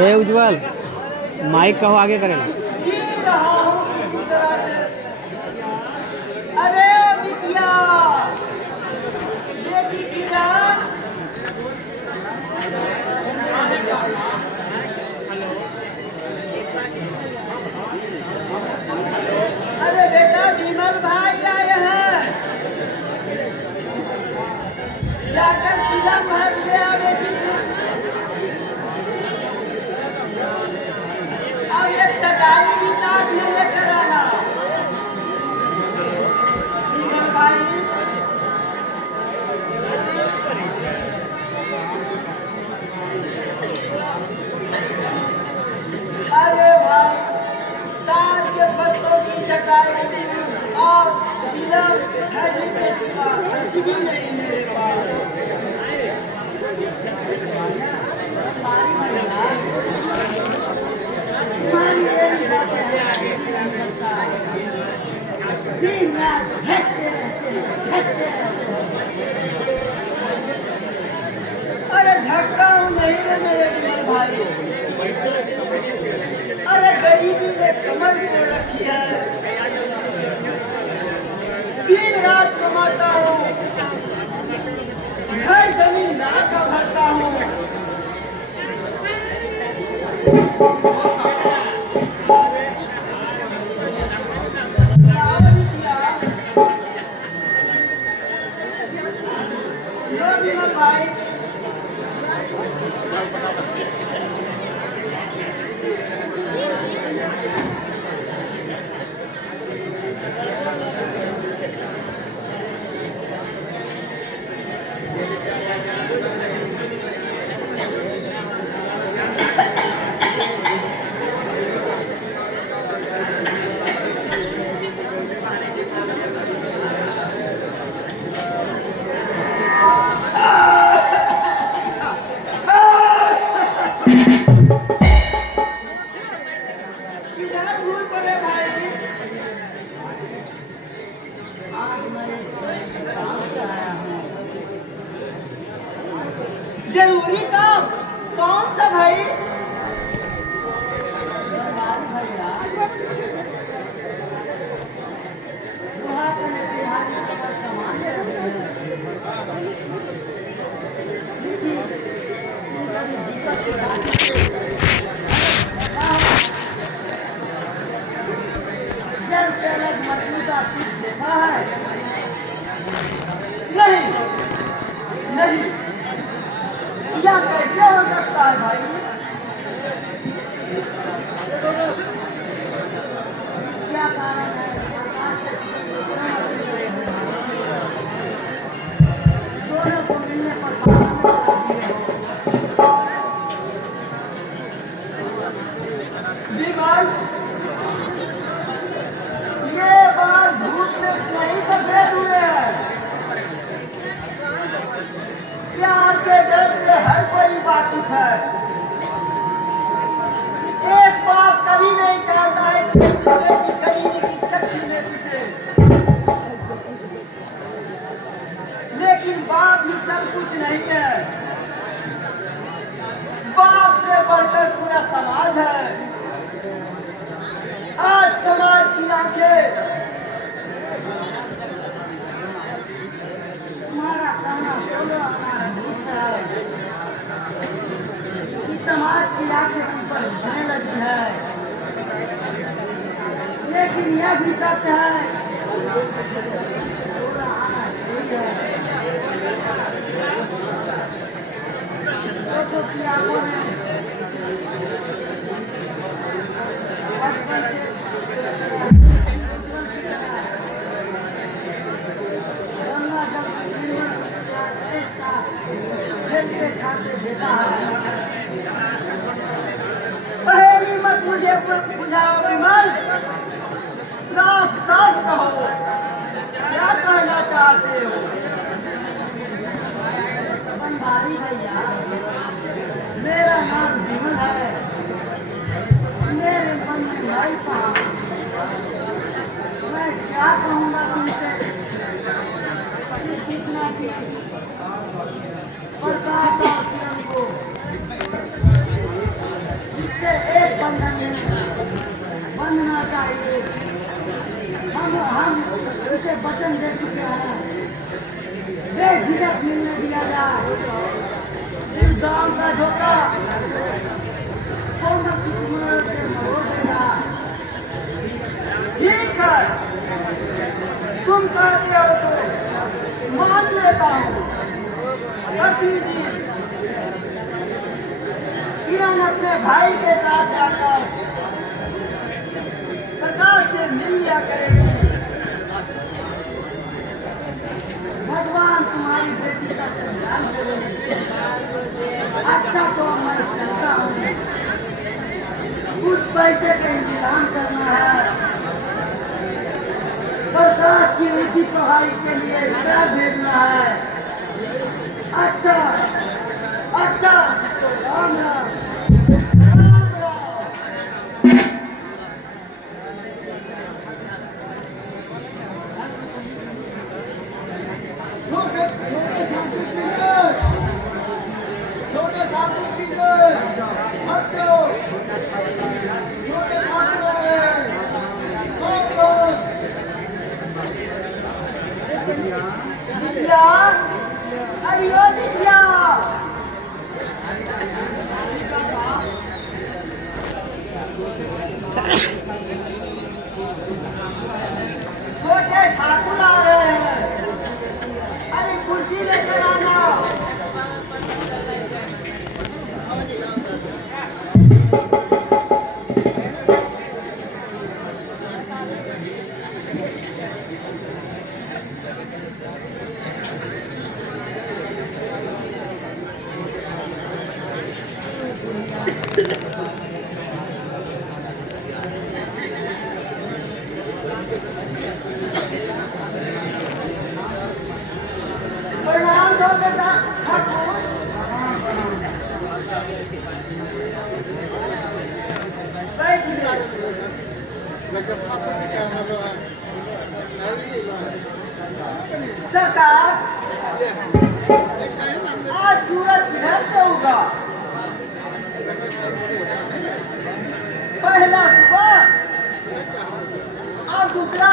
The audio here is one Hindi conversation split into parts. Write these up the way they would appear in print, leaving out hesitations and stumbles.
ए उज्जवल, माइक कहो आगे करें। जी रहा हूँ किसी तरह से। अरे बिटिया, बेटी किरण, अरे बेटा विमल भाई आए हैं, जाकर चिलम भर ले आ बेटी। और एक चटाई भी साथ में लेकर आना। विमल भाई, अरे भाई, तार के पत्तों की चटाई और चिलम थैली के सिवा कुछ भी नहीं मेरे पास। तुम्हारी यही बातें हैं, दिन रात झटते रहते हैं, झटते रहते हैं। अरे झटका हूँ नहीं रे मेरे विमल भाई। अरे गरीबी ने कमर को रखी है, दिन रात कमाता हूँ, घर जमीन ना का भरता हूँ। लो विमल भाई, किधर भूल पड़े भाई? आज मैं काम से आया हूँ। जरूरी काम? कौन सा भाई? जल से अलग मछली का पीस देखा है? नहीं नहीं, यह कैसे हो सकता है भाई? क्या कारण है? दोनों को मिलने पर भाई, ये बाल धूप में नहीं सफेद हुए हैं। प्यार के डर से हर कोई वाकिफ है। एक बाप कभी नहीं चाहता है कि उसकी बेटी गरीबी की चक्की में पिसे, लेकिन बाप ही सब कुछ नहीं है। बाप से बढ़कर पूरा समाज है। आज समाज की आंखें तुम्हारा कहना सुनो, हमारा दूसरा है कि समाज की आंखें तुम पर उठने लगी है, लेकिन यह भी सत्य है पूरा आना ठीक है। लोगों की आंखों में बचपन से पहेली मत मुझे बुझाओ विमल, साफ साफ कहो, क्या कहना चाहते हो? भंडारी भैया, मेरा नाम विमल है। मेरे मन में भाई कहा, मैं क्या कहूँगा तुमसे? कितना की और कहा था को वचन दे चुके हैं, बेझिझक मिलने दिया जाए। इस गांव का झोंका कौन किसी मर्द से हो देगा। ठीक है, तुम कहते हो तो मान लेता हूँ। प्रतिदिन किरण अपने भाई के साथ जाकर सरकार से मिल लिया करेगी। भगवान तुम्हारी बेटी का कल्याण करेंगे। अच्छा तो मैं चलता हूँ, कुछ पैसे का इंतजाम करना है। प्रकाश की ऊंची पढ़ाई के लिए शहर भेजना है। अच्छा अच्छा, तो राम राम। छोटे ठाकुर आ रहे हैं, अरे कुर्सी लेकर आना। प्रणाम डॉक्टर साहब। सरकार, आज सूरज किधर से उगा? पहला सुबह और दूसरा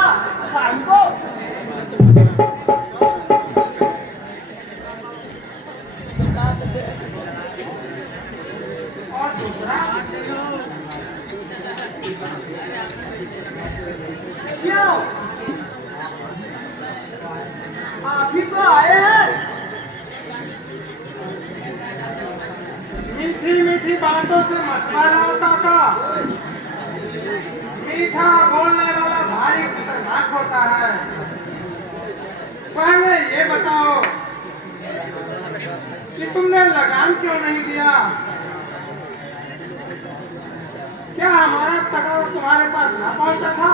शाम को। और दूसरा क्यों? आप ही तो आए हैं। मीठी मीठी बातों से मत मारो काका। मीठा बोलने वाला भारी खतरनाक होता है। पहले ये बताओ कि तुमने लगान क्यों नहीं दिया? क्या हमारा तगार तुम्हारे पास ना पहुंचा था?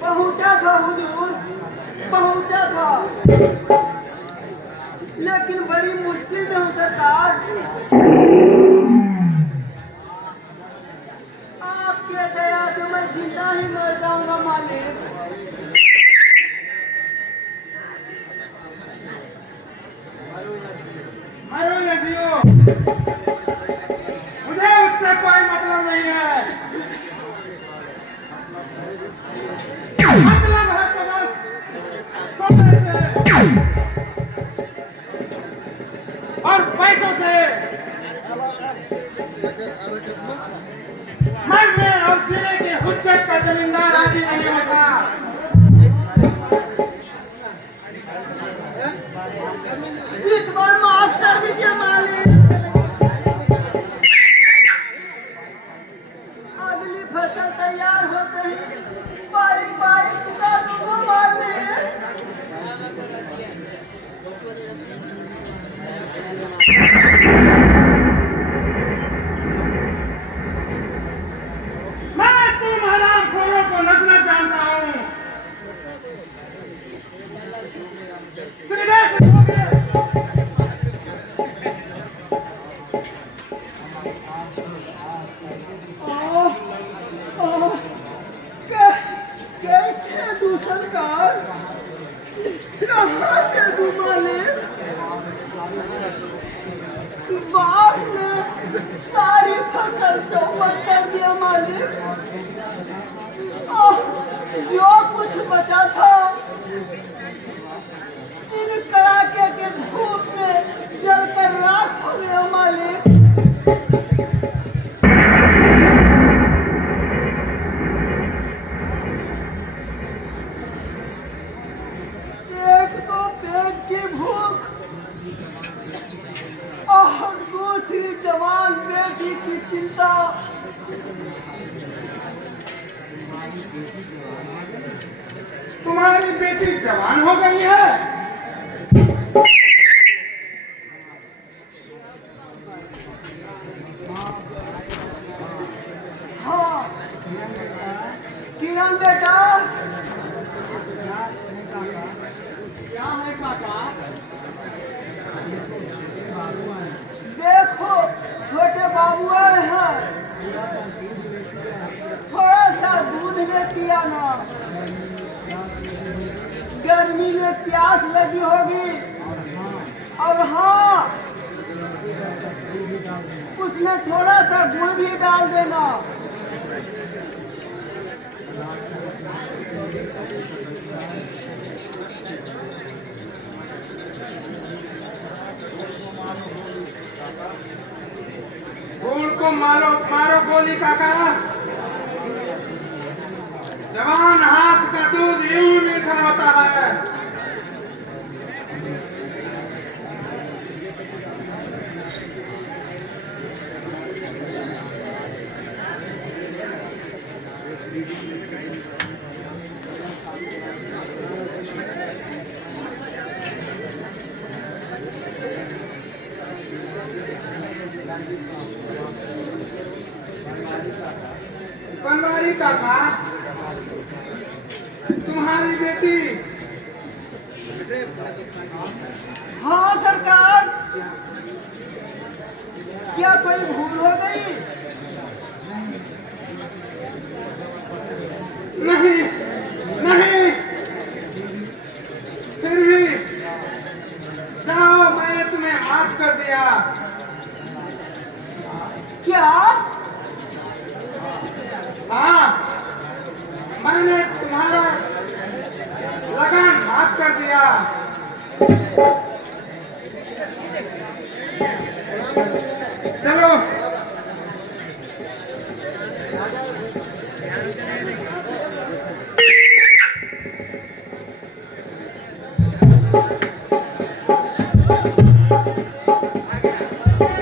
पहुंचा था हुजूर, पहुंचा था, लेकिन बड़ी मुश्किल में हूँ सरकार। आपके दया से मैं जिंदा ही मर जाऊंगा मालिक। मरो या जियो, मुझे उससे कोई मतलब नहीं है। मतलब है तो बस कपड़े से और पैसों से मरने और जीने की हुज्जत का जमींदार आदि नहीं होता। इस बार माफ कर दीजिए मालिक। अगली फसल तैयार होते ही पाई पाई चुका दूंगा मालिक। मैं तुम हरामखोरों को नजर जानता हूँ। सीधे से बोलिए। कैसे दूं सरकार? कहाँ से दूं मालिक? बाढ़ ने सारी फसल चौपट कर दिया मालिक। ओह, जो कुछ बचा था इन कड़ाके के धूप में जलकर राख हो गया मालिक। एक तो पेट की भूख और दूसरी जवान बेटी की चिंता। तुम्हारी बेटी जवान हो गई है? हाँ किरण बेटा, क्या है काका? देखो छोटे बाबू आए हैं, थोड़ा सा दूध लेती आना, गर्मी में प्यास लगी होगी। और हाँ, उसमें थोड़ा सा गुड़ भी डाल देना। गुड़ को मारो मारो गोली काका। जवान हाथ का दूध यूं मीठा होता है। बनवारी काका, तुम्हारी बेटी। हाँ सरकार, क्या कोई भूल हो गई? नहीं नहीं, फिर भी जाओ, मैंने तुम्हें माफ कर दिया। क्या? हाँ, मैंने तुम्हारा लगान माफ कर दिया। चलो।